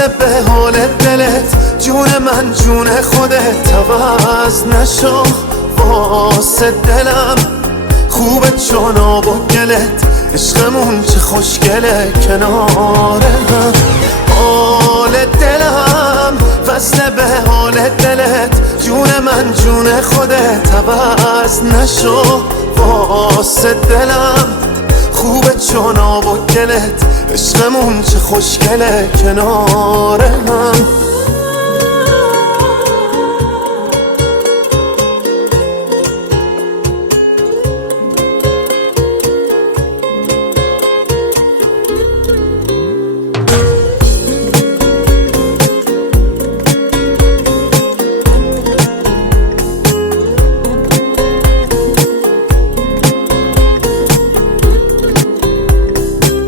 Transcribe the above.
وصله به حال دلت، جون من جون خودت عوض نشو واسه دلم. خوبه چون آب و گلت، عشقمون چه خوشگله کنار هم. حال دلم وصله به حال دلت، جون من جون خودت عوض نشو واسه دلم. خوبه چون آب و گلت، عشقمون چه خوشگله کنار هم.